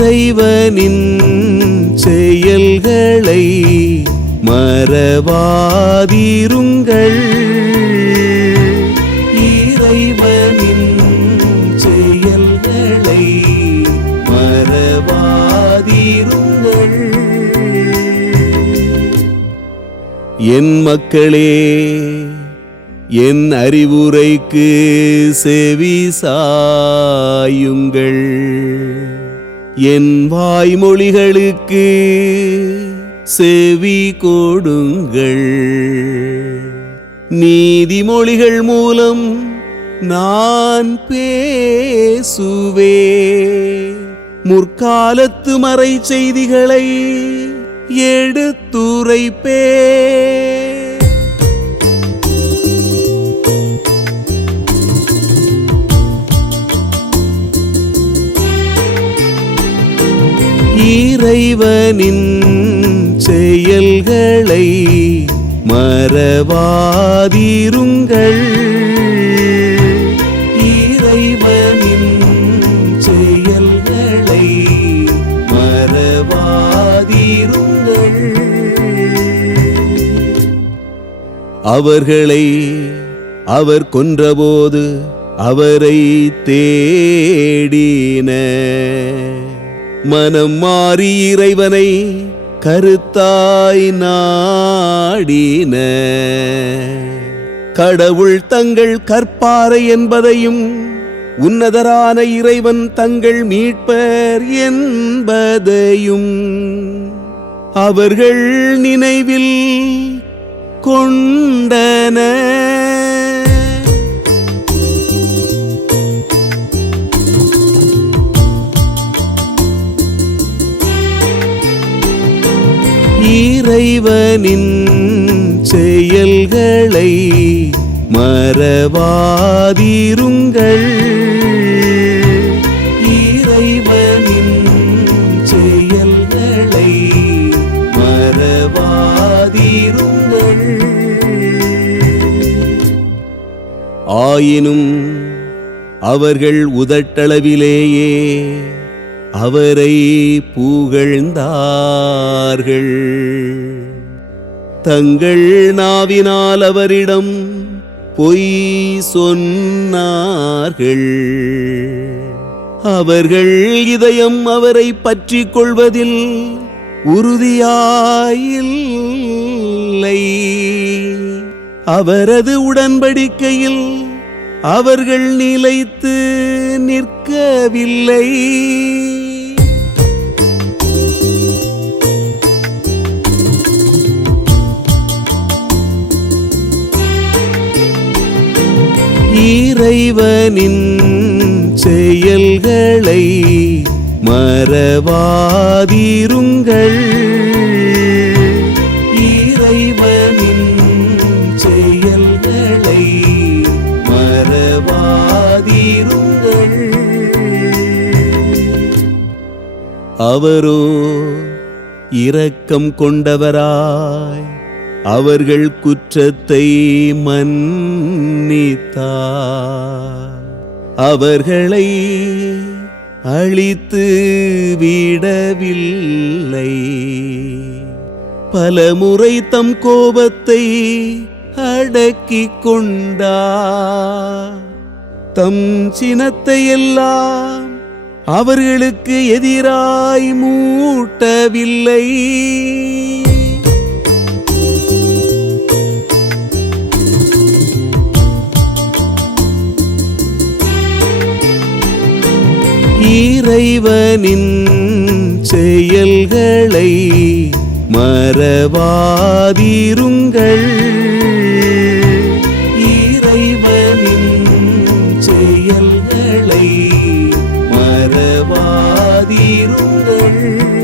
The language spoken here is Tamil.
இறைவனின் செயல்களை மறவாதிருங்கள். இறைவனின் செயல்களை மறவாதிருங்கள். என் மக்களே என் அறிவுரைக்கு செவி சாயுங்கள். என் வாய்மொழிகளுக்கு செவி கொடுங்கள். நீதிமொழிகள் மூலம் நான் பேசுவே முற்காலத்து மறை செய்திகளை எடுத்துரைப்பே இறைவனின் செயல்களை மறவாதிருங்கள். இறைவனின் செயல்களை மறவாதிருங்கள். அவர்களை அவர் கொன்றபோது அவரை தேடின மனம் மாறி இறைவனை கருத்தாய் நாடின. கடவுள் தங்கள் கற்பாரை என்பதையும் உன்னதரான இறைவன் தங்கள் மீட்பர் என்பதையும் அவர்கள் நினைவில் கொண்டன. இறைவனின் செயல்களை மறவாதிருங்கள். இறைவனின் செயல்களை மறவாதிருங்கள். ஆயினும் அவர்கள் உதட்டளவிலேயே அவரை புகழ்ந்தார்கள். தங்கள் நாவினால் அவரிடம் பொய் சொன்னார்கள். அவர்கள் இதயம் அவரை பற்றிக் கொள்வதில் உறுதியாயில்லை. அவரது உடன்படிக்கையில் அவர்கள் நிலைத்து நிற்கவில்லை. இறைவனின் செயல்களை மறவாதிருங்கள். அவரோ இரக்கம் கொண்டவராய் அவர்கள் குற்றத்தை மன்னித்தார். அவர்களை அழித்து விடவில்லை. பலமுறை தம் கோபத்தை அடக்கிக் கொண்டார். தம் சினத்தை எல்லாம் அவர்களுக்கு எதிராய் மூட்டவில்லை. இறைவனின் செயல்களை மறவாதிருங்கள். இருங்கள்